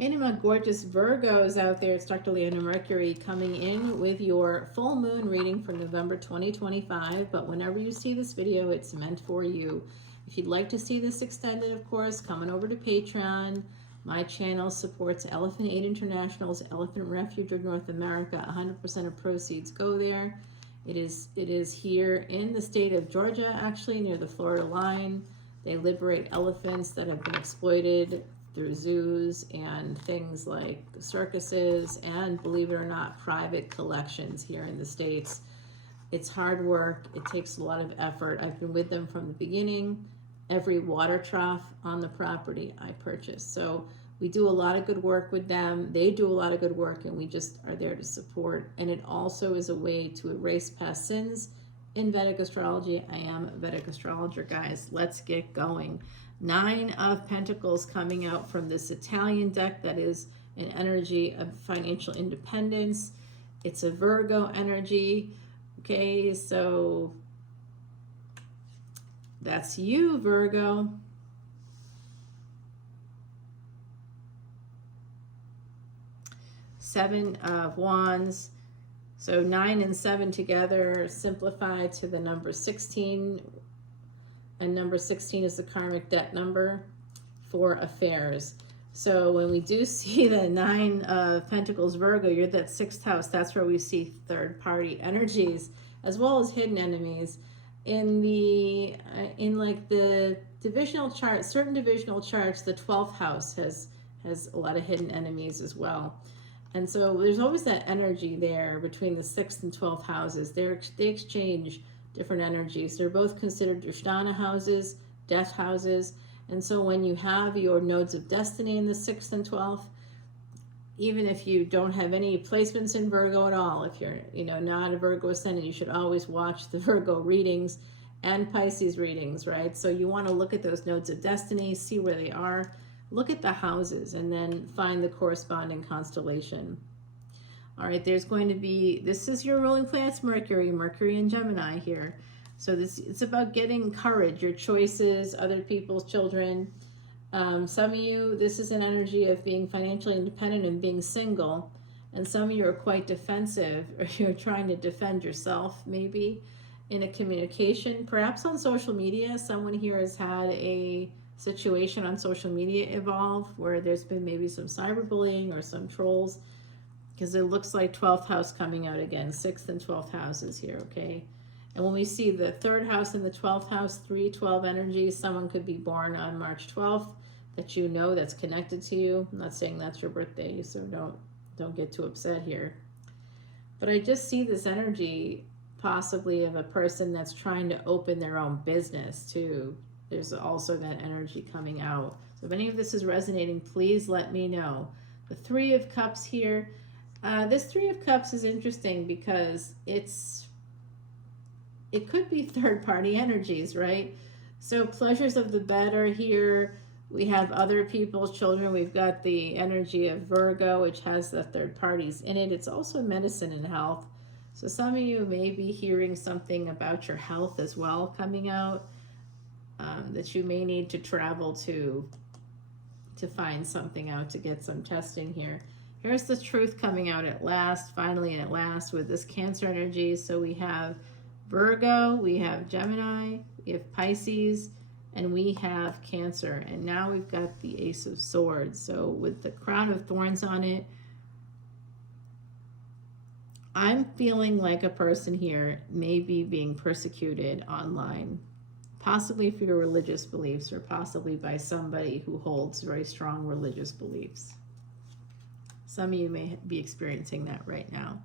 Hey, my gorgeous Virgos out there. It's Dr. Leona Mercury coming in with your full moon reading for November 2025. But whenever you see this video, it's meant for you. If you'd like to see this extended, of course, coming over to Patreon. My channel supports Elephant Aid International's Elephant Refuge of North America. 100% of proceeds go there. It is here in the state of Georgia, actually, near the Florida line. They liberate elephants that have been exploited through zoos and things like circuses and, believe it or not, private collections here in the States. It's hard work. It takes a lot of effort. I've been with them from the beginning. Every water trough on the property I purchased. So we do a lot of good work with them. They do a lot of good work, and we just are there to support. And it also is a way to erase past sins in Vedic astrology. I am a Vedic astrologer, guys. Let's get going. 9 of Pentacles coming out from this Italian deck that is an energy of financial independence. It's a Virgo energy. Okay, so that's you, Virgo. Seven of Wands. So 9 and 7 together simplify to the number 16. And number 16 is the karmic debt number for affairs. So when we do see the 9 of Pentacles Virgo, you're that 6th house. That's where we see third-party energies as well as hidden enemies. In the like the divisional chart, certain divisional charts, the 12th house has a lot of hidden enemies as well. And so there's always that energy there between the 6th and 12th houses. They exchange different energies. They're both considered Drishtana houses, death houses. And so when you have your nodes of destiny in the 6th and 12th, even if you don't have any placements in Virgo at all, if you're not a Virgo ascendant, you should always watch the Virgo readings and Pisces readings, right? So you want to look at those nodes of destiny, see where they are, look at the houses, and then find the corresponding constellation. All right, there's going to be, this is your ruling planets, Mercury and Gemini here. So it's about getting courage, your choices, other people's children. Some of you, this is an energy of being financially independent and being single. And some of you are quite defensive, or you're trying to defend yourself maybe in a communication, perhaps on social media. Someone here has had a situation on social media evolve where there's been maybe some cyberbullying or some trolls. Because it looks like 12th house coming out again, 6th and 12th houses here, okay? And when we see the 3rd house and the 12th house, 3/12 energy, someone could be born on March 12th that you know that's connected to you. I'm not saying that's your birthday, so don't get too upset here. But I just see this energy possibly of a person that's trying to open their own business too. There's also that energy coming out. So if any of this is resonating, please let me know. The 3 of Cups here. This 3 of Cups is interesting because it could be third-party energies, right? So pleasures of the bed are here. We have other people's children. We've got the energy of Virgo, which has the third parties in it. It's also medicine and health. So some of you may be hearing something about your health as well coming out, that you may need to travel to find something out, to get some testing here. Here's the truth coming out at last, finally and at last, with this Cancer energy. So we have Virgo, we have Gemini, we have Pisces, and we have Cancer. And now we've got the Ace of Swords. So with the crown of thorns on it, I'm feeling like a person here may be being persecuted online, possibly for your religious beliefs or possibly by somebody who holds very strong religious beliefs. Some of you may be experiencing that right now.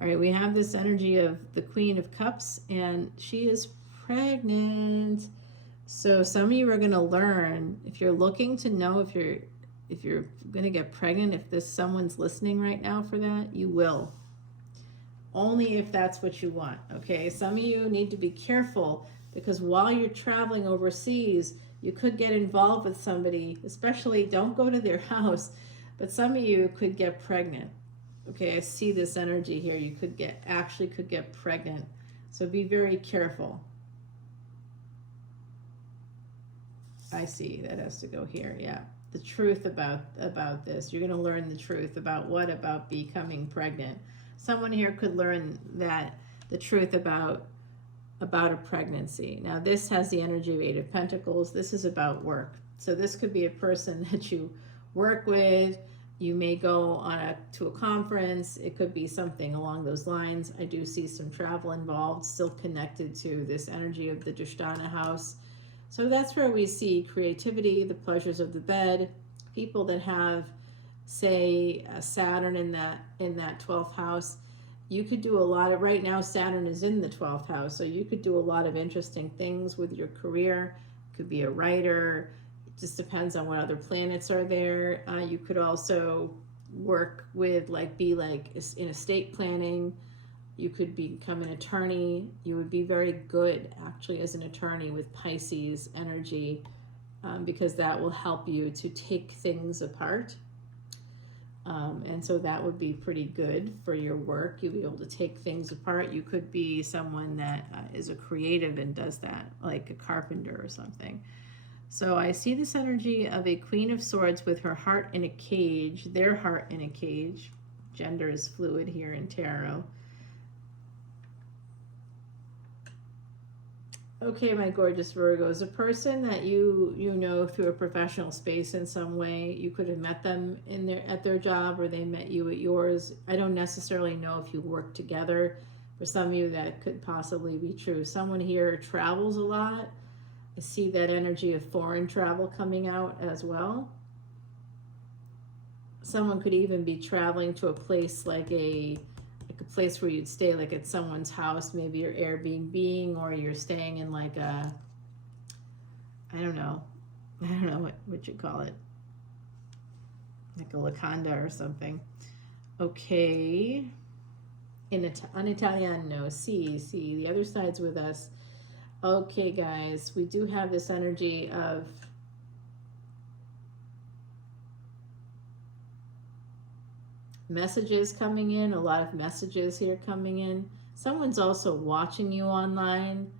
All right, we have this energy of the Queen of Cups, and she is pregnant. So some of you are going to learn, if you're looking to know if you're going to get pregnant, if someone's listening right now for that, you will. Only if that's what you want, okay? Some of you need to be careful because while you're traveling overseas, you could get involved with somebody, especially don't go to their house. But some of you could get pregnant. Okay, I see this energy here. You could get pregnant. So be very careful. I see that has to go here, yeah. the truth about this. You're going to learn the truth about becoming pregnant. Someone here could learn that the truth about a pregnancy. Now this has the energy of Eight of Pentacles. This is about work. So this could be a person that you work with. You may go to a conference. It could be something along those lines. I do see some travel involved, still connected to this energy of the Dushtana house. So that's where we see creativity, the pleasures of the bed, people that have, say, Saturn in that 12th house. You could do a lot of, right now Saturn is in the 12th house, so you could do a lot of interesting things with your career. You could be a writer. It just depends on what other planets are there. You could also work with, be in estate planning. You could become an attorney. You would be very good actually as an attorney with Pisces energy, because that will help you to take things apart. And so that would be pretty good for your work. You'll be able to take things apart. You could be someone that is a creative and does that, like a carpenter or something. So I see this energy of a Queen of Swords with her heart in a cage, their heart in a cage. Gender is fluid here in tarot. Okay, my gorgeous Virgos, a person that you know through a professional space in some way. You could have met them at their job, or they met you at yours. I don't necessarily know if you work together. For some of you, that could possibly be true. Someone here travels a lot. I see that energy of foreign travel coming out as well. Someone could even be traveling to a place like a place where you'd stay, like at someone's house, maybe you're Airbnb, or you're staying in like a, I don't know what you call it, like a locanda or something. Okay, on Italiano, see, the other side's with us. Okay, guys, we do have this energy of messages coming in, a lot of messages here coming in. Someone's also watching you online.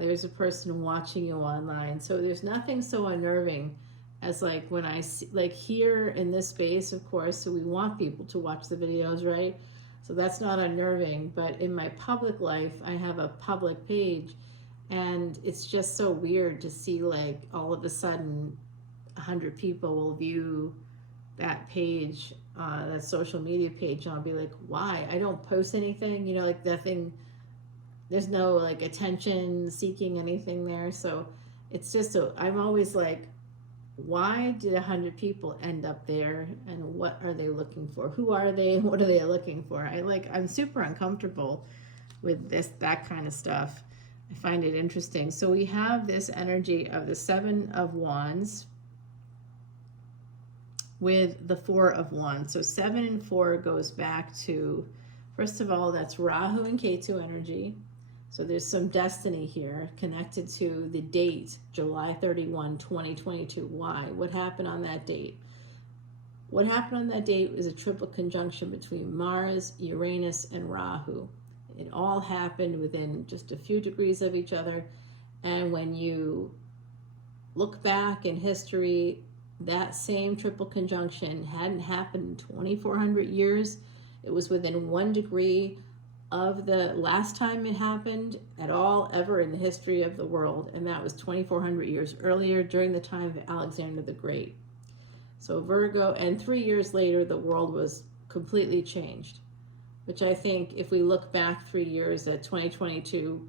There's a person watching you online. So there's nothing so unnerving as like when I see, like here in this space, of course, so we want people to watch the videos, right? So that's not unnerving. But in my public life, I have a public page, and it's just so weird to see like all of a sudden 100 people will view that page, that social media page, and I'll be like, why? I don't post anything, like nothing, there's no like attention seeking anything there. So it's just I'm always like, why did 100 people end up there, and what are they looking for? Who are they? What are they looking for? I'm super uncomfortable with that kind of stuff. I find it interesting. So we have this energy of the Seven of Wands with the Four of Wands. So 7 and 4 goes back to, first of all, that's Rahu and Ketu energy. So there's some destiny here connected to the date, July 31, 2022. Why? What happened on that date? What happened on that date was a triple conjunction between Mars, Uranus, and Rahu. It all happened within just a few degrees of each other. And when you look back in history, that same triple conjunction hadn't happened in 2,400 years. It was within 1 degree of the last time it happened at all ever in the history of the world, and that was 2,400 years earlier during the time of Alexander the Great. So Virgo, and 3 years later, the world was completely changed, which I think if we look back 3 years at 2022,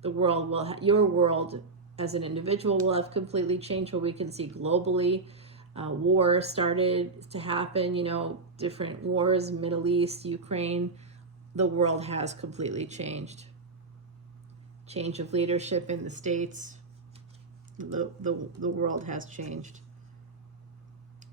the world will, your world as an individual will have completely changed. What we can see globally, war started to happen, different wars, Middle East, Ukraine, the world has completely changed. Change of leadership in the States, the world has changed.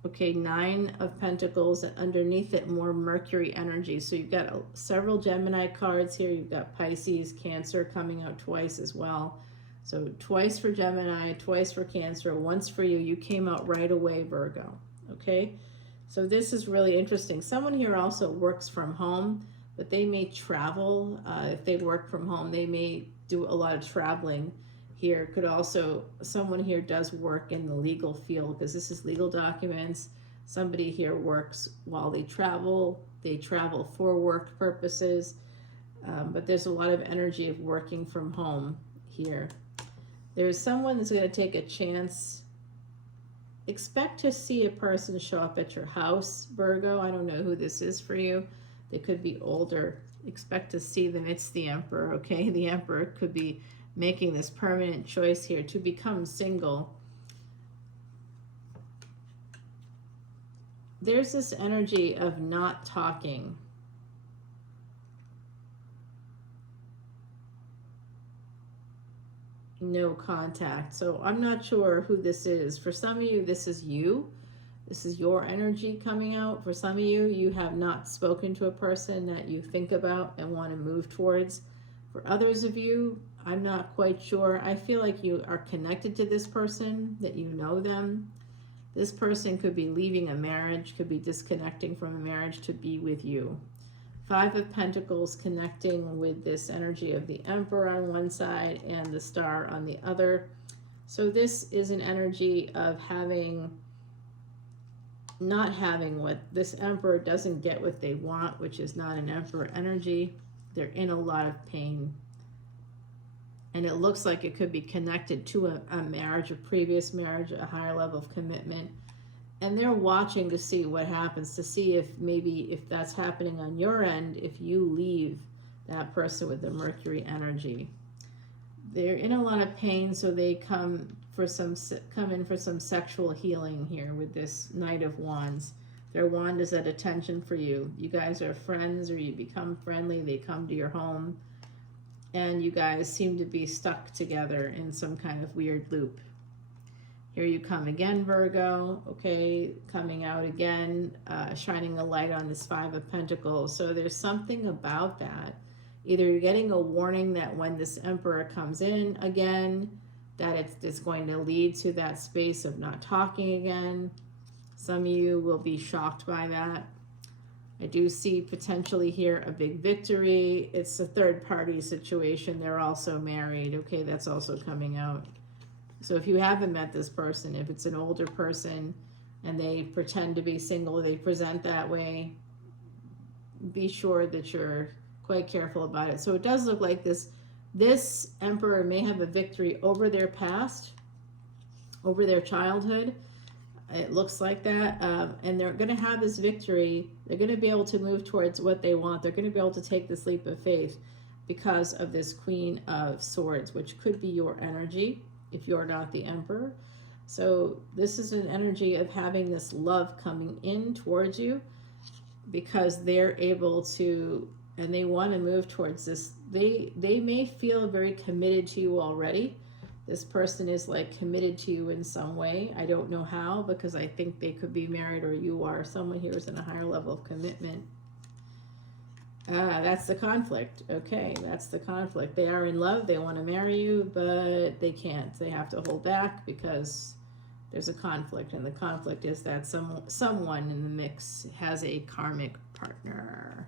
Okay, 9 of Pentacles, and underneath it more Mercury energy. So you've got several Gemini cards here. You've got Pisces, Cancer coming out twice as well. So twice for Gemini, twice for Cancer, once for you. You came out right away, Virgo. Okay, so this is really interesting. Someone here also works from home, but they may travel. If they work from home, they may do a lot of traveling here. Could also, someone here does work in the legal field, because this is legal documents. Somebody here works while they travel for work purposes, but there's a lot of energy of working from home here. There's someone that's going to take a chance. Expect to see a person show up at your house, Virgo. I don't know who this is for you. They could be older. Expect to see them. It's the Emperor, okay? The Emperor could be making this permanent choice here to become single. There's this energy of not talking. No contact. So I'm not sure who this is. For some of you, this is you. This is your energy coming out. For some of you, you have not spoken to a person that you think about and want to move towards. For others of you, I'm not quite sure. I feel like you are connected to this person, that you know them. This person could be leaving a marriage, could be disconnecting from a marriage to be with you. 5 of Pentacles connecting with this energy of the Emperor on one side and the Star on the other. So this is an energy of not having what this Emperor doesn't get what they want, which is not an Emperor energy. They're in a lot of pain. And it looks like it could be connected to a marriage, a previous marriage, a higher level of commitment. And they're watching to see what happens, to see if maybe if that's happening on your end, if you leave that person with the Mercury energy. They're in a lot of pain, so they come in for some sexual healing here with this Knight of Wands. Their wand is at attention for you. You guys are friends, or you become friendly. They come to your home, and you guys seem to be stuck together in some kind of weird loop. Here you come again, Virgo, okay, coming out again, shining a light on this 5 of Pentacles. So there's something about that. Either you're getting a warning that when this Emperor comes in again, that it's going to lead to that space of not talking again. Some of you will be shocked by that. I do see potentially here a big victory. It's a third-party situation. They're also married, okay, that's also coming out. So if you haven't met this person, if it's an older person and they pretend to be single, they present that way, be sure that you're quite careful about it. So it does look like this Emperor may have a victory over their past, over their childhood. It looks like that. And they're going to have this victory. They're going to be able to move towards what they want. They're going to be able to take this leap of faith because of this Queen of Swords, which could be your energy if you're not the Emperor. So this is an energy of having this love coming in towards you because they're able to, and they want to move towards this. They may feel very committed to you already. This person is like committed to you in some way. I don't know how, because I think they could be married, or you are. Someone here is in a higher level of commitment. That's the conflict. Okay, that's the conflict. They are in love. They want to marry you, but they can't. They have to hold back because there's a conflict, and the conflict is that someone in the mix has a karmic partner.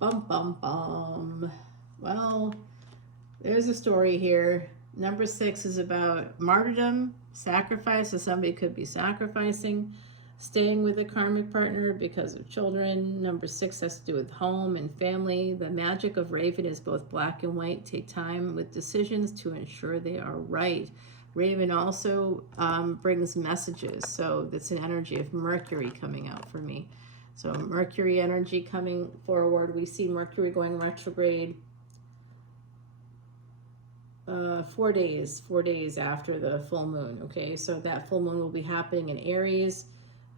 Bum, bum, bum. Well, there's a story here. Number 6 is about martyrdom, sacrifice. So somebody could be sacrificing, staying with a karmic partner because of children. Number 6 has to do with home and family. The magic of Raven is both black and white. Take time with decisions to ensure they are right. Raven also brings messages. So that's an energy of Mercury coming out for me. So Mercury energy coming forward. We see Mercury going retrograde 4 days after the full moon. Okay, so that full moon will be happening in Aries,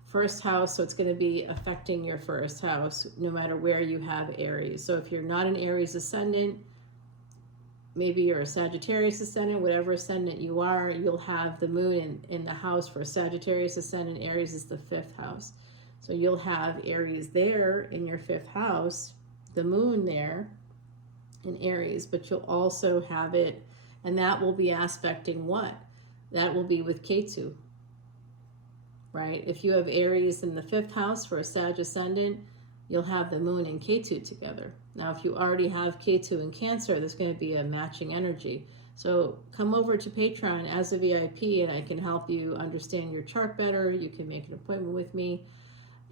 first house. So it's going to be affecting your first house no matter where you have Aries. So if you're not an Aries ascendant, maybe you're a Sagittarius ascendant, whatever ascendant you are, you'll have the moon in the house for Sagittarius ascendant. Aries is the 5th house. So you'll have Aries there in your 5th house, the moon there in Aries, but you'll also have it, and that will be aspecting what? That will be with Ketu, right? If you have Aries in the 5th house for a Sag ascendant, you'll have the moon and Ketu together. Now, if you already have Ketu in Cancer, there's going to be a matching energy. So come over to Patreon as a VIP and I can help you understand your chart better. You can make an appointment with me,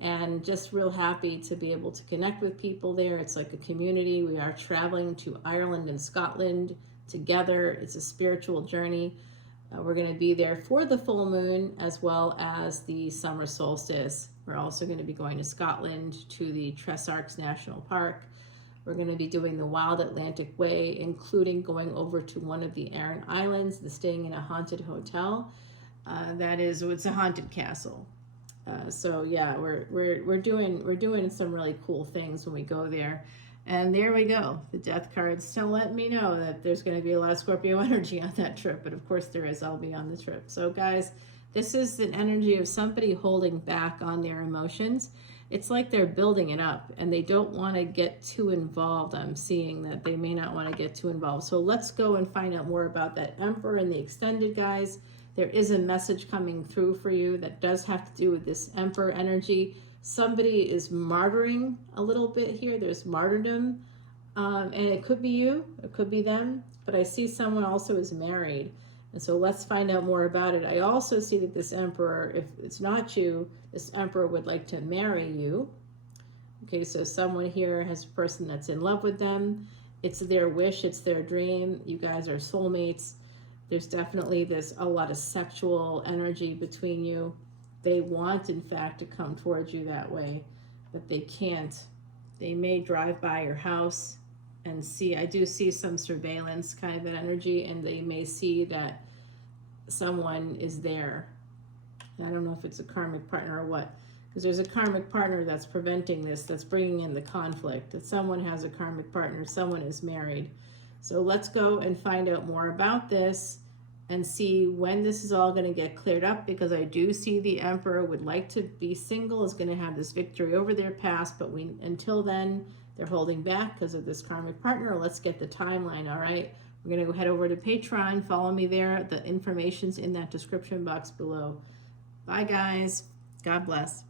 and just real happy to be able to connect with people there. It's like a community. We are traveling to Ireland and Scotland together. It's a spiritual journey. We're going to be there for the full moon as well as the summer solstice. We're also going to be going to Scotland to the Tresarks National Park. We're going to be doing the Wild Atlantic Way, including going over to one of the Aran Islands, staying in a haunted hotel. It's a haunted castle. So yeah, we're doing some really cool things when we go there. And there we go. The death cards still let me know that there's going to be a lot of Scorpio energy on that trip. But of course there is. I'll be on the trip. So guys, this is an energy of somebody holding back on their emotions. It's like they're building it up and they don't want to get too involved. I'm seeing that they may not want to get too involved. So let's go and find out more about that Emperor and the extended, guys. There is a message coming through for you that does have to do with this Emperor energy. Somebody is martyring a little bit here. There's martyrdom. And it could be you. It could be them. But I see someone also is married. And so let's find out more about it. I also see that this Emperor, if it's not you, this Emperor would like to marry you. Okay, so someone here has a person that's in love with them. It's their wish. It's their dream. You guys are soulmates. There's definitely a lot of sexual energy between you. They want, in fact, to come towards you that way, but they can't. They may drive by your house and see, I do see some surveillance kind of an energy, and they may see that someone is there. I don't know if it's a karmic partner or what, because there's a karmic partner that's preventing this, that's bringing in the conflict, that someone has a karmic partner, someone is married. So let's go and find out more about this and see when this is all going to get cleared up, because I do see the Emperor would like to be single, is going to have this victory over their past, but until then, they're holding back because of this karmic partner. Let's get the timeline, all right? We're going to go head over to Patreon. Follow me there. The information's in that description box below. Bye, guys. God bless.